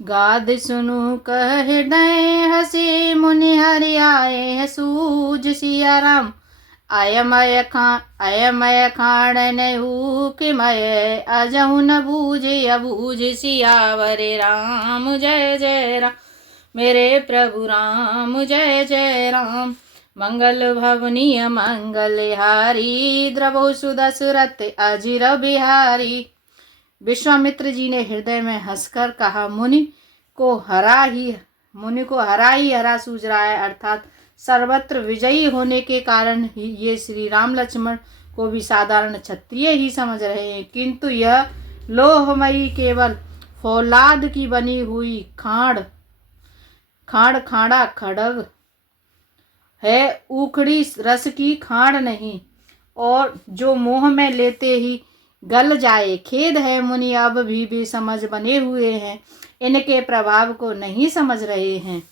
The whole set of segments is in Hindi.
गाद सुनु कह हृदय हसी मुनि हरि आए है सूझ सिया राम। अयमय खाण नूकिमय अजहु न बूझे अबूझ सियावर राम। जय जय राम मेरे प्रभु राम जय जय राम। मंगल भवनीय मंगल हारी द्रवो सुदशरथ अजिर बिहारी। विश्वामित्र जी ने हृदय में हंसकर कहा, मुनि को हरा ही हरा सूझ रहा है, अर्थात सर्वत्र विजयी होने के कारण ही ये श्री राम लक्ष्मण को भी साधारण क्षत्रिय ही समझ रहे हैं, किंतु यह लोहमयी केवल फौलाद की बनी हुई खाड़ा खड़ग है, उखड़ी रस की खाड़ नहीं, और जो मोह में लेते ही गल जाए। खेद है मुनि अब भी समझ बने हुए हैं, इनके प्रभाव को नहीं समझ रहे हैं।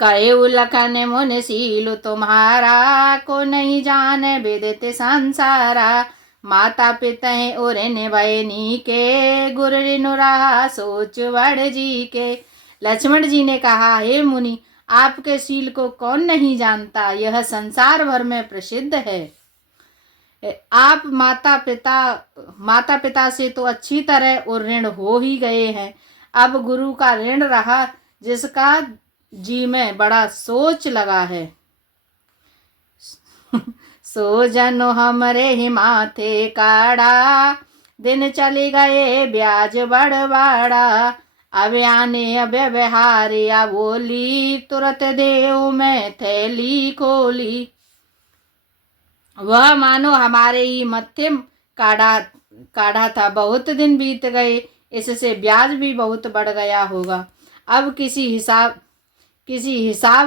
कहे उलखन मुन सीलु तुम्हारा, को नहीं जाने विदित संसारा। माता पिता और भयनी के, गुरु रहा सोच बड़ जी के। लक्ष्मण जी ने कहा, हे मुनि आपके शील को कौन नहीं जानता, यह संसार भर में प्रसिद्ध है। आप माता पिता से तो अच्छी तरह और ऋण हो ही गए हैं, अब गुरु का ऋण रहा जिसका जी में बड़ा सोच लगा है। सो जनो हमरे ही माथे काड़ा, दिन चले गए ब्याज बड़वाड़ा। अब आने व्यवहारिया बोली, तुरंत देव में थैली खोली। वह मानो हमारे ही मध्यम काढ़ा था, बहुत दिन बीत गए, इससे ब्याज भी बहुत बढ़ गया होगा। अब किसी हिसाब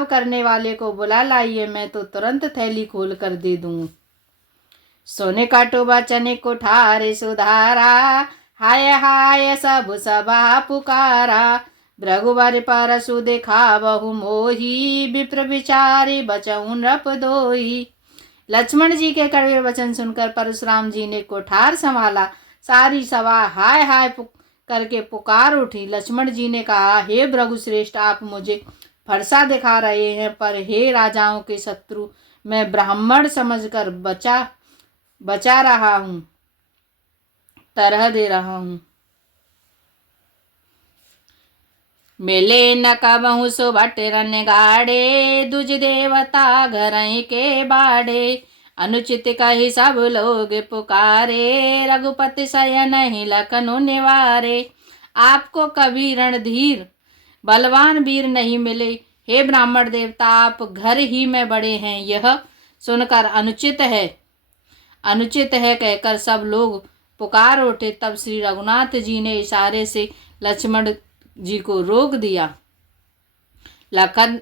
करने वाले को बुला लाइए, मैं तो तुरंत थैली खोल कर दे दूं। सोने का टोबा चने को ठारे सुधारा, हाय हाय सब सभा पुकारा। भृगुवर परसु देखा बहु मोही, विप्र विचारी बचऊ नृप दोही। लक्ष्मण जी के कड़वे वचन सुनकर परशुराम जी ने कोठार संभाला, सारी सभा हाय हाय करके पुकार उठी। लक्ष्मण जी ने कहा, हे भृगुश्रेष्ठ आप मुझे फरसा दिखा रहे हैं, पर हे राजाओं के शत्रु, मैं ब्राह्मण समझकर बचा रहा हूं, तरह दे रहा हूं। मिले न कबहु सुभट रन गाड़े, दुज देवता घर के बाड़े। अनुचित कही सब लोग पुकारे, रघुपति शयन ही लखनु निवारे। आपको कभी रणधीर बलवान वीर नहीं मिले, हे ब्राह्मण देवता आप घर ही में बड़े हैं, यह सुनकर अनुचित है कहकर सब लोग पुकार उठे। तब श्री रघुनाथ जी ने इशारे से लक्ष्मण जी को रोक दिया। लखन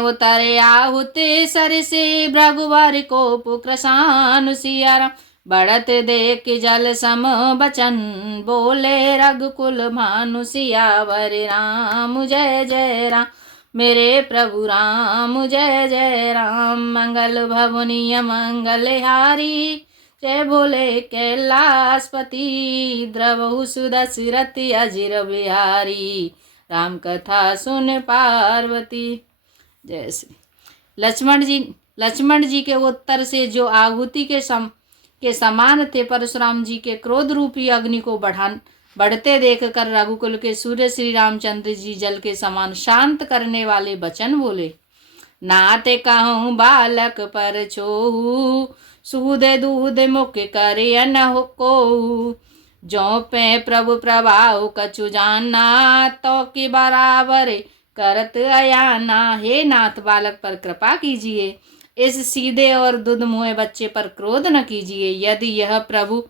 उतरे आहुति सर से, भृगुवर को पुक्रसान सिया। बढ़त देख जल सम बचन, बोले रघुकुल भानु सियावर राम। जय जय राम मेरे प्रभु राम जय जय राम। मंगल भवनीय मंगल हारी, जय भोले कैलाशपति। द्रवहु सुदशरथ अजिर बिहारी, राम कथा सुन पार्वती। जय श्री लक्ष्मण जी के उत्तर से जो आहुति के समान थे, परशुराम जी के क्रोध रूपी अग्नि को बढ़ते देखकर रघुकुल के सूर्य श्री रामचंद्र जी जल के समान शांत करने वाले वचन बोले। नाते कहूँ बालक पर छोहू, सूद दूध मुख करे न हो को। जो पे प्रभु प्रभाव कछु जाना, तो की बराबर करत अयाना। हे नाथ बालक पर कृपा कीजिए, इस सीधे और दुध मुँह बच्चे पर क्रोध न कीजिए। यदि यह प्रभु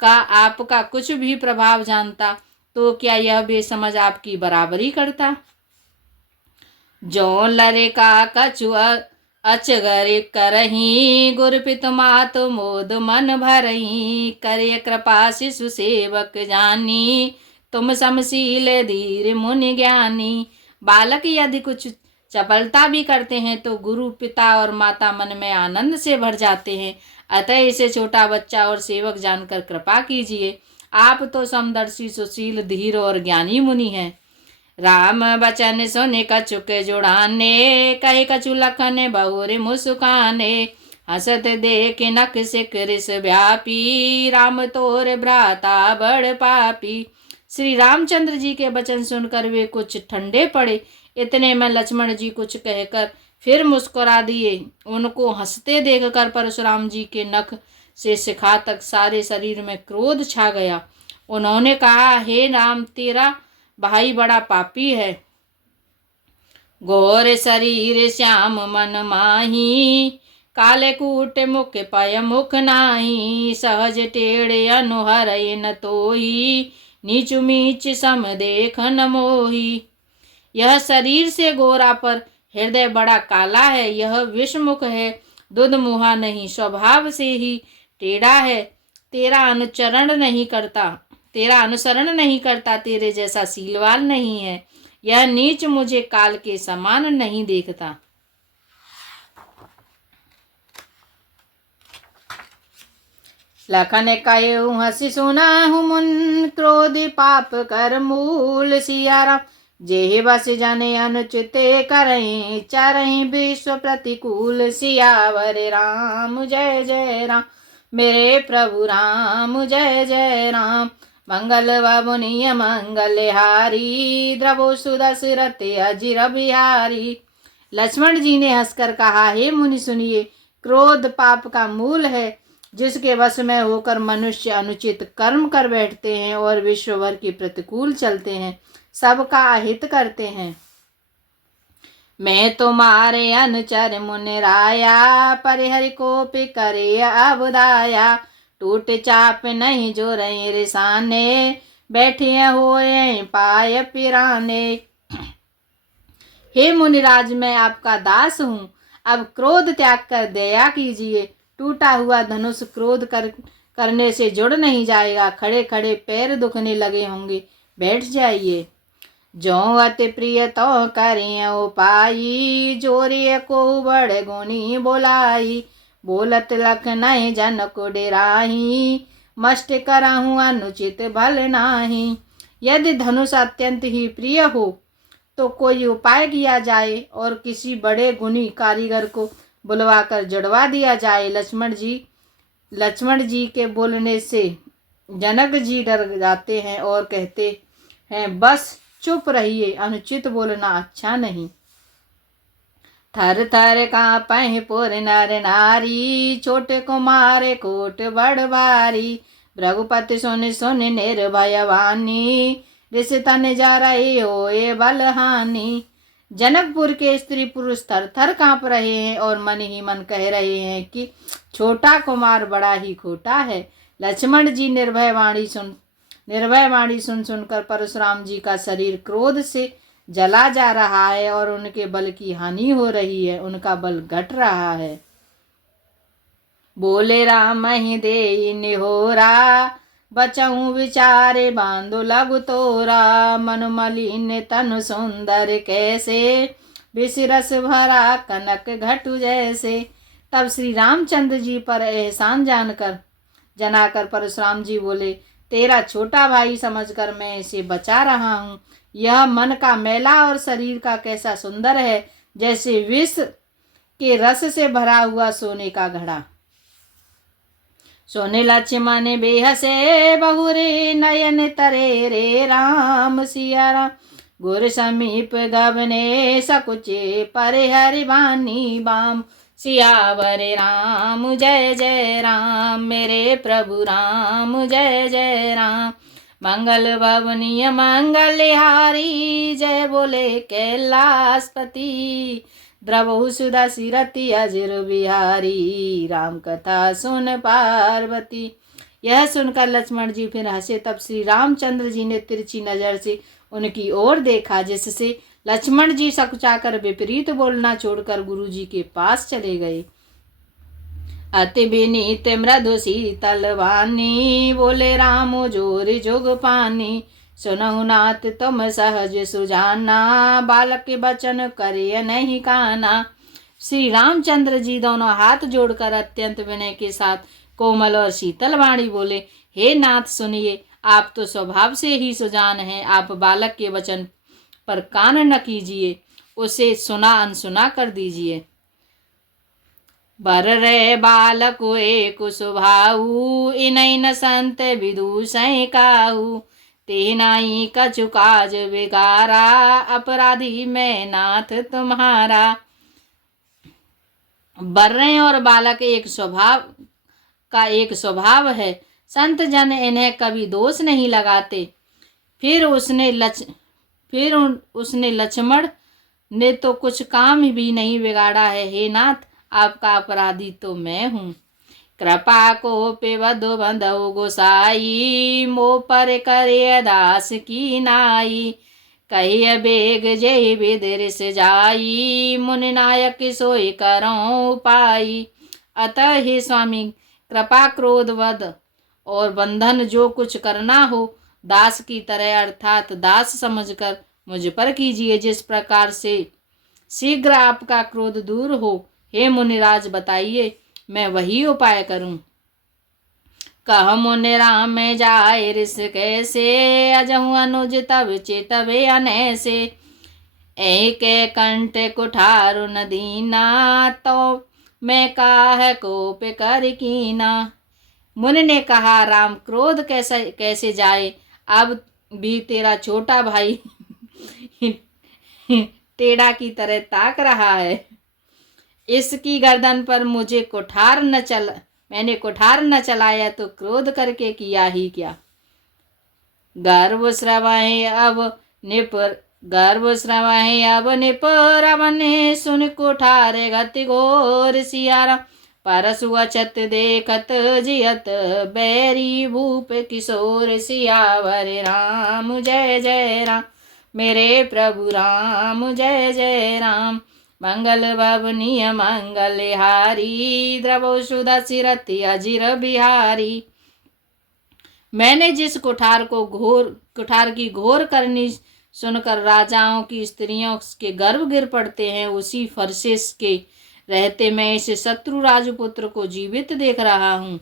का आपका कुछ भी प्रभाव जानता, तो क्या यह बेसमझ आपकी बराबरी करता। जो लरे का कछु अचगरे करही, गुरपित मात मोद मन भरही। करे कृपा शिशु सेवक जानी, तुम समशील धीर मुनि ज्ञानी। बालक यदि कुछ चपलता भी करते हैं तो गुरु पिता और माता मन में आनंद से भर जाते हैं, अतः इसे छोटा बच्चा और सेवक जानकर कृपा कीजिए। आप तो समदर्शी, सुशील, धीर और ज्ञानी मुनि हैं। राम बचन सुने कछुक जुड़ाने, कहे कछु लखन बहुरे मुस्काने। हसत देख नख सिख रिस व्यापी, राम तोर भ्राता बड़ पापी। श्री रामचंद्र जी के वचन सुनकर वे कुछ ठंडे पड़े। इतने में लक्ष्मण जी कुछ कहकर फिर मुस्कुरा दिए। उनको हंसते देखकर परशुराम जी के नख से शिखा तक सारे शरीर में क्रोध छा गया। उन्होंने कहा, हे राम, तेरा भाई बड़ा पापी है। घोर शरीर श्याम मन माही, काले कूट मुख पय मुख नाही। सहज टेढ़े अनुहर न तोही, नीचु मीच सम देखन मोही। यह शरीर से गोरा पर हृदय बड़ा काला है। यह विषमुख है, दुध मुहा नहीं, स्वभाव से ही टेढ़ा है। तेरा अनुसरण नहीं करता, तेरे जैसा सीलवाल नहीं है। यह नीच मुझे काल के समान नहीं देखता। लखन कयो हंसी सुनाहु मुन, क्रोधि पाप कर मूल। सिया राम जेहि बस जने अनुचिते करहीं, चरहीं विश्व प्रतिकूल। सियावर राम जय जय राम, मेरे प्रभु राम जय जय राम। मंगल बबुनिय मंगलहारी, द्रवो सुदशरथ अजिर बिहारी। लक्ष्मण जी ने हंसकर कहा, हे मुनि सुनिए, क्रोध पाप का मूल है, जिसके वश में होकर मनुष्य अनुचित कर्म कर बैठते हैं और विश्व भर के प्रतिकूल चलते हैं, सबका अहित करते हैं। मैं तुम्हारे अनुचर मुनि राया, परिहरि कोप करे अबुदाया। टूट चाप नहीं जो रहे रिसाने, बैठे होए पाय पिराने। हे मुनिराज, मैं आपका दास हूँ, अब क्रोध त्याग कर दया कीजिए। टूटा हुआ धनुष क्रोध करने से जुड़ नहीं जाएगा। खड़े खड़े पैर दुखने लगे होंगे, बैठ जाइए। जो अति प्रिय तो करें उपाई, जोरिय को बड़ गुनी बोलाई। बोलत लख नहीं जन को डेराही, मस्ट करहूँ अनुचित भल नाही। यदि धनुष अत्यंत ही प्रिय हो तो कोई उपाय किया जाए और किसी बड़े गुणी कारीगर को बुलवाकर जड़वा दिया जाए। लक्ष्मण जी के बोलने से जनक जी डर जाते हैं और कहते हैं, बस चुप रहिए, अनुचित बोलना अच्छा नहीं। थर थर कांपहि पुर नर नारी, छोटे को मारे कोट बड़ भारी। भृगुपति सुन सुन निर्भय वानी, ऋषि तन जा रही होए बलहानि। जनकपुर के स्त्री पुरुष थर थर कांप रहे हैं और मन ही मन कह रहे हैं कि छोटा कुमार बड़ा ही खोटा है। लक्ष्मण जी निर्भय वाणी सुन सुनकर परशुराम जी का शरीर क्रोध से जला जा रहा है और उनके बल की हानि हो रही है, उनका बल घट रहा है। बोले राम ही दे निहोरा, बचऊं विचारे बांधो लघु तोरा। मन मलिन तनु सुंदर कैसे, विषरस भरा कनक घटु जैसे। तब श्री रामचंद्र जी पर एहसान जनाकर परशुराम जी बोले, तेरा छोटा भाई समझकर मैं इसे बचा रहा हूँ। यह मन का मैला और शरीर का कैसा सुंदर है, जैसे विष के रस से भरा हुआ सोने का घड़ा। सोने लक्ष्मण बेहसे, बहुरे नयन तरे रे राम। सिया राम गुर समीप गबने, सकुचे परिहरि बानी बाम। सियावर राम जय जय राम, मेरे प्रभु राम जय जय राम। मंगल भवनीय मंगलहारी, जय बोले कैलाशपति। द्रवहु सुदशरथि अजिर बिहारी, राम कथा सुन पार्वती। यह सुनकर लक्ष्मण जी फिर हंसे। तब श्री रामचंद्र जी ने तिरछी नजर से उनकी ओर देखा, जिससे लक्ष्मण जी सकुचाकर विपरीत बोलना छोड़कर गुरु जी के पास चले गए। अति विनीत मृदु शीतल वाणी, बोले रामो जोर जुग पानी। सुनहु नाथ तुम सहज सुजाना, बालक के बचन करे नहीं काना। श्री रामचंद्र जी दोनों हाथ जोड़कर अत्यंत विनय के साथ कोमल और शीतल वाणी बोले, हे नाथ सुनिए, आप तो स्वभाव से ही सुजान हैं। आप बालक के वचन पर कान न कीजिए, उसे सुना अनसुना कर दीजिए। बर रे बालक एक स्वभाऊ, इनई न संत विदूषय काहू। तेनाई कछु काज बिगारा, अपराधी मैं नाथ तुम्हारा। बर्रे और बालक एक स्वभाव है। संत जन इन्हें कभी दोष नहीं लगाते। फिर उसने लक्ष्मण ने तो कुछ काम भी नहीं बिगाड़ा है। हे नाथ, आपका अपराधी तो मैं हूँ। कृपा को पे बधो बंधो गोसाई, मो पर करे दास की नाई। कही बेग जय बिदर से जाई, मुनि नायक सोई करो पाई। अतः हे स्वामी, कृपा क्रोध वध और बंधन जो कुछ करना हो, दास की तरह अर्थात दास समझकर मुझ पर कीजिए, जिस प्रकार से शीघ्र आपका क्रोध दूर हो। हे मुनिराज, बताइए मैं वही उपाय करूं। कह मुनि राम में जाए ऋष कैसे, अजहु अनुज तब चेतवे अनैसे। एक कंठ कुठारु न दीना, तो मैं काह कोप कर कीना। मुनि ने कहा, राम, क्रोध कैसे जाए। अब भी तेरा छोटा भाई टेढ़ा की तरह ताक रहा है। इसकी गर्दन पर मैंने कुठार न चलाया तो क्रोध करके किया ही क्या। गर्व श्रवहि अब निपुर अवने, सुन कुठार गति घोर सियारा। परसु अछत देखत जियत, बैरी भूप किशोर। सियावर राम जय जय राम, मेरे प्रभु राम जय जय राम। मंगल भवनीय मंगल हारी, द्रवो सुदसि रति अजिर बिहारी। मैंने जिस कुठार की घोर करनी सुनकर राजाओं की स्त्रियों के गर्भ गिर पड़ते हैं, उसी फरसे के रहते मैं इस शत्रु राजपुत्र को जीवित देख रहा हूँ।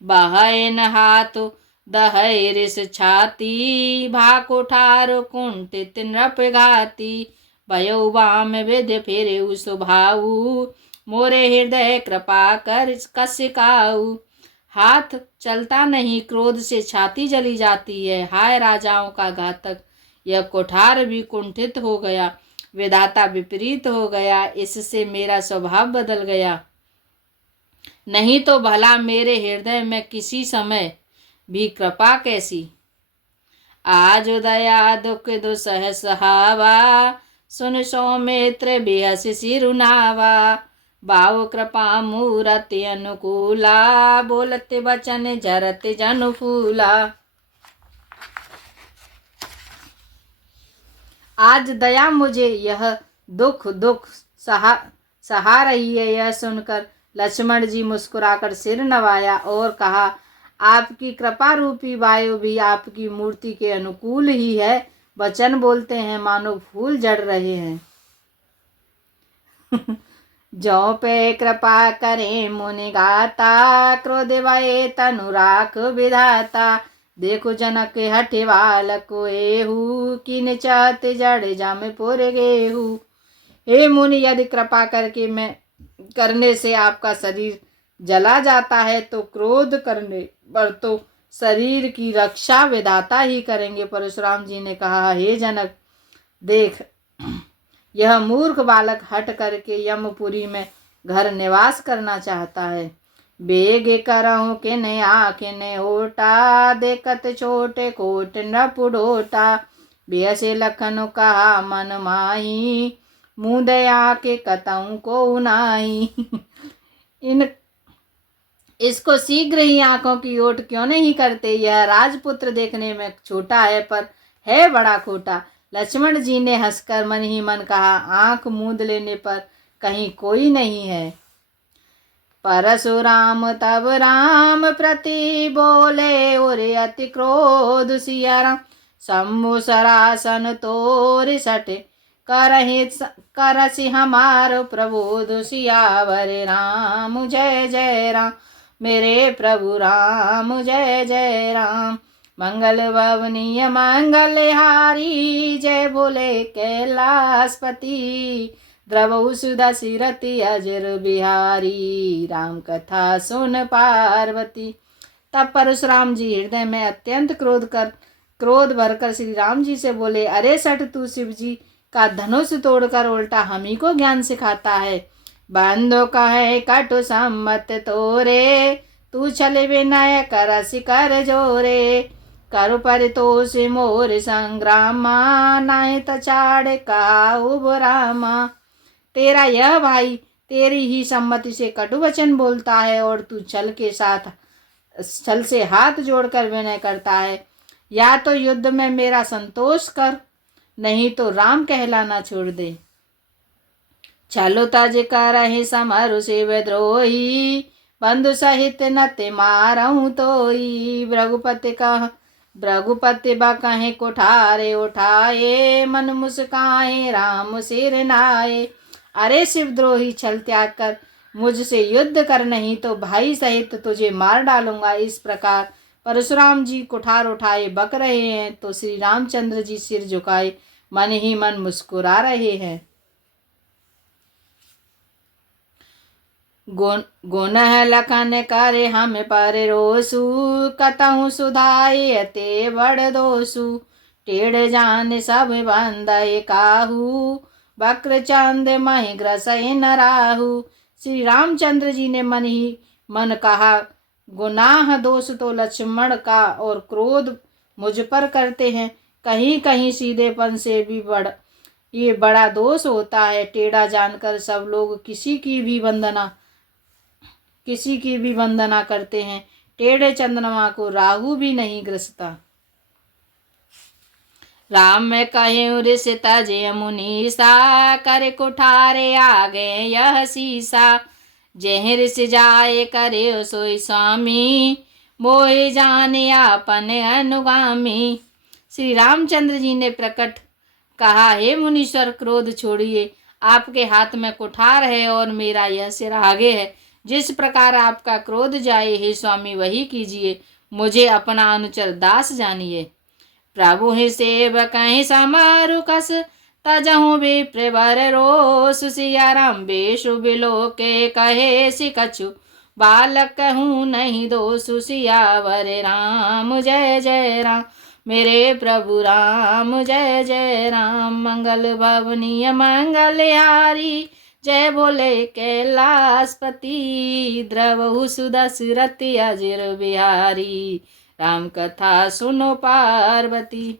बहन हाथ दहै रिस छाती, भा कुठार कुंठित नृप घाती। भयो बाम विद्य फेरे स्वभाऊ, मोरे हृदय कृपा कर कसिकाऊ। हाथ चलता नहीं, क्रोध से छाती जली जाती है। हाय राजाओं का घातक, यह कुठार भी कुंठित हो गया, विधाता विपरीत हो गया, इससे मेरा स्वभाव बदल गया। नहीं तो भला मेरे हृदय में किसी समय भी कृपा कैसी। आज दया दुख दुसह सहावा, सुन सौमित्र बेहस सिरुनावा। भाव कृपा मूरति अनुकूला, बोलते वचन जरत जन फूला। आज दया मुझे यह दुख सहा रही है। यह सुनकर लक्ष्मण जी मुस्कुराकर सिर नवाया और कहा, आपकी कृपा रूपी वायु भी आपकी मूर्ति के अनुकूल ही है। वचन बोलते हैं मानो फूल जड़ रहे हैं। जो पे कृपा करे मुनि गाता, क्रोध भये तनु राख विधाता। देखो जनक हठे वाल को एहू, किन चाहत जड़ जम पुर गेहू। हे मुनि, यदि कृपा करने से आपका शरीर जला जाता है तो क्रोध करने पर तो शरीर की रक्षा विधाता ही करेंगे। परशुराम जी ने कहा, हे जनक, देख, यह मूर्ख बालक हट करके यमपुरी में घर निवास करना चाहता है। बेग करहु किन आखिन होटा, देखत छोटे कोट नृप ढोटा। बेहसे लखन कहा मन माही, मुँह दया के कतहु को उनाई। इसको शीघ्र ही आंखों की ओट क्यों नहीं करते। यह राजपुत्र देखने में छोटा है पर है बड़ा खोटा। लक्ष्मण जी ने हंसकर मन ही मन कहा, आंख मूंद लेने पर कहीं कोई नहीं है। परशुराम तब राम प्रति बोले, ओरे अति क्रोध सिया। शंभु सरासन तोर सटे, करसि हमार प्रबोध। सियावर राम जय जय राम, मेरे प्रभु राम जय जय राम। मंगल भवनीय मंगलहारी, जय बोले कैलाशपति। द्रवहु सुधा सिरति अजर बिहारी, राम कथा सुन पार्वती। तब परशुराम जी हृदय में अत्यंत क्रोध भरकर श्री राम जी से बोले, अरे सठ, तू शिव जी का धनुष तोड़कर उल्टा हम ही को ज्ञान सिखाता है। बंदो कहे कटु सम्मत तोरे, तू छल विनय कर शिकर जोरे। करु परितोष मोर संग्रामा, नाय तचाड़ का उबरामा। तेरा यह भाई तेरी ही सम्मति से कटु वचन बोलता है और तू छल से हाथ जोड़कर विनय करता है। या तो युद्ध में मेरा संतोष कर, नहीं तो राम कहलाना छोड़ दे। चलो तज करहि समरु शिव द्रोही, बंधु सहित नति मारहु तोई। भृगुपति बकहि कुठारे उठाए, मन मुस्काए राम सिर नाये। अरे शिवद्रोही, छल त्याग कर मुझसे युद्ध कर, नहीं तो भाई सहित तुझे मार डालूंगा। इस प्रकार परशुराम जी कुठार उठाए बक रहे हैं तो श्री रामचंद्र जी सिर झुकाए मन ही मन मुस्कुरा रहे हैं। गुनह लखन करे हम पर रोसु, कतहु सुधाये ते बड़ दोसु। टेढ़ जान सब बंदय काहू, वक्र चंद महि ग्रसय न राहु। श्री रामचंद्र जी ने मन ही मन कहा, गुनाह दोष तो लक्ष्मण का और क्रोध मुझ पर करते हैं। कहीं कहीं सीधेपन से भी ये बड़ा दोष होता है। टेढ़ा जानकर सब लोग किसी की भी वंदना करते हैं। टेढ़े चंद्रमा को राहु भी नहीं ग्रसता। राम में कहूँ ऋषि तजे मुनीसा, कर कुठारे आगे यह सीसा। जह ऋषि जाए करे सोई स्वामी, मोहि जाने आपन अनुगामी। श्री रामचंद्र जी ने प्रकट कहा, हे मुनीश्वर, क्रोध छोड़िए। आपके हाथ में कुठार है और मेरा यह सिर आगे है। जिस प्रकार आपका क्रोध जाए हे स्वामी, वही कीजिए। मुझे अपना अनुचर दास जानिए। प्रभु ही सेवक कहीं समारु कस, तजहु विप्र बर रोस। सिया राम बेशु बिलो के कहे सिकछु, बालक कहूँ नहीं दोषु। सियावर राम जय जय राम, मेरे प्रभु राम जय जय राम। मंगल भवनीय मंगलहारी, जय बोले कैलाशपति। द्रवहु सुधा सिरति अजर बिहारी, राम कथा सुनो पार्वती।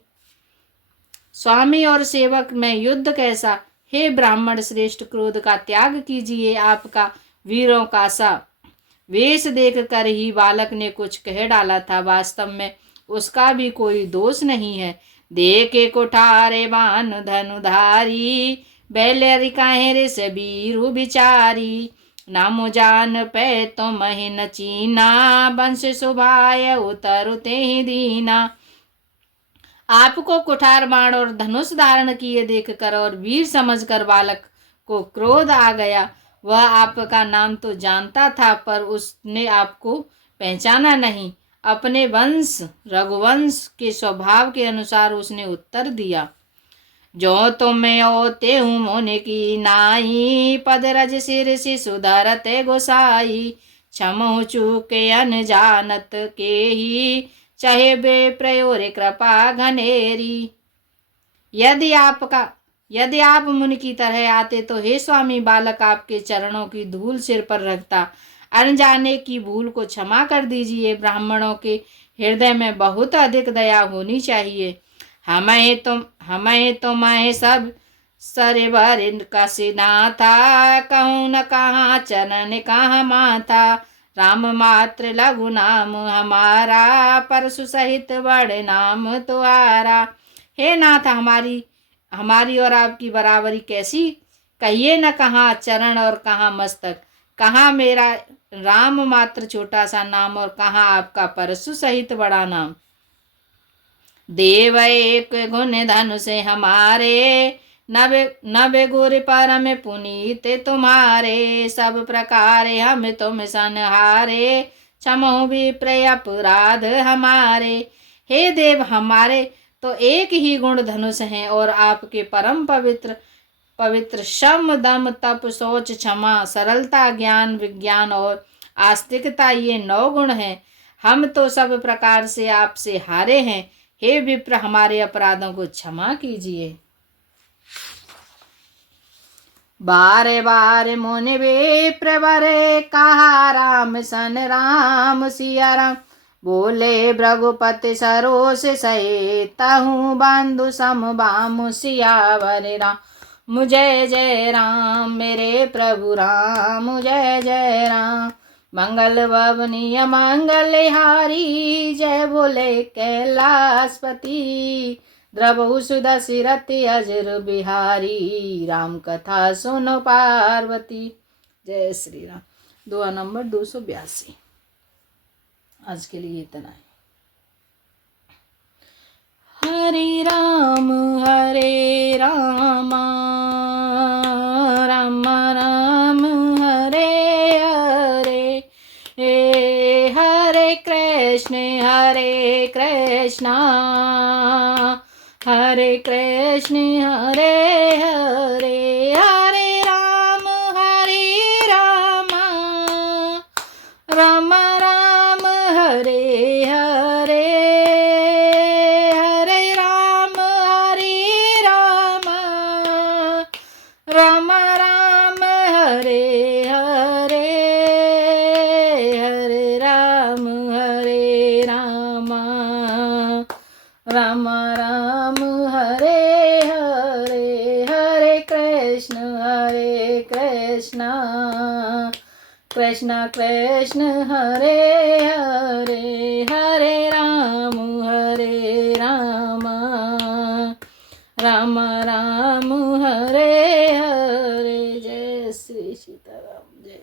स्वामी और सेवक में युद्ध कैसा। हे ब्राह्मण श्रेष्ठ, क्रोध का त्याग कीजिए। आपका वीरों का सा वेश देख कर ही बालक ने कुछ कह डाला था। वास्तव में उसका भी कोई दोष नहीं है। देखे कुठारे बान धनुधारी, बैलेरी काहे ऋष बीरु बिचारी। नामो जान पे तो महि न चीना, वंश सुभाय उतरते ही दीना। आपको कुठार बाण और धनुष धारण किए देखकर और वीर समझकर बालक को क्रोध आ गया। वह आपका नाम तो जानता था, पर उसने आपको पहचाना नहीं। अपने वंश रघुवंश के स्वभाव के अनुसार उसने उत्तर दिया, जो तुम ओते हूँ मोने की नाई, पदरज सिर सि सुधरते गोसाई। क्षमहु चूके अनजानत के ही, चाहे बे प्रयोरे कृपा घनेरी। यदि आप मुनि की तरह आते तो हे स्वामी, बालक आपके चरणों की धूल सिर पर रखता। अनजाने की भूल को क्षमा कर दीजिए। ब्राह्मणों के हृदय में बहुत अधिक दया होनी चाहिए। हमें तुम्हें सब सरे भर कसिना था, कहूँ न कहाँ चरण कहाँ माथा। राम मात्र लघु नाम हमारा, परशु सहित बड़े नाम तुम्हारा। हे नाथ, हमारी और आपकी बराबरी कैसी। कहिए न कहाँ चरण और कहाँ मस्तक। कहाँ मेरा राम मात्र छोटा सा नाम और कहाँ आपका परशु सहित बड़ा नाम। देव एक गुण धनु से हमारे, नवे गुर परम पुनीत तुम्हारे। सब प्रकार हम तुम संहारे, क्षमहु विप्र अपराध हमारे। हे देव, हमारे तो एक ही गुण धनुष हैं और आपके परम पवित्र पवित्र शम दम तप सोच क्षमा सरलता ज्ञान विज्ञान और आस्तिकता, ये 9 गुण हैं। हम तो सब प्रकार से आपसे हारे हैं। हे विप्र, हमारे अपराधों को क्षमा कीजिए। बारे बारे मुनि विप्र वरे कहा, राम सन राम सिया राम। बोले भृगुपति सरोष सहित, तहु बंधु सम बाम सियावर राम। जय जय राम मेरे प्रभु राम, जय जय राम। मंगल भवनीय मंगलहारी, जय बोले कैलाशपति। द्रवहु सुदशरथि अजर बिहारी, राम कथा सुनो पार्वती। जय श्री राम। दुआ नंबर 282। आज के लिए इतना है। हरे राम राम राम हरे हरे, हरे कृष्ण हरे कृष्ण हरे हरे, हरे राम राम राम हरे हरे, हरे राम राम राम हरे हरे, हरे राम राम राम हरे हरे, हरे कृष्ण कृष्ण कृष्ण हरे हरे, हरे राम राम राम हरे हरे। जय श्री सीताराम। जय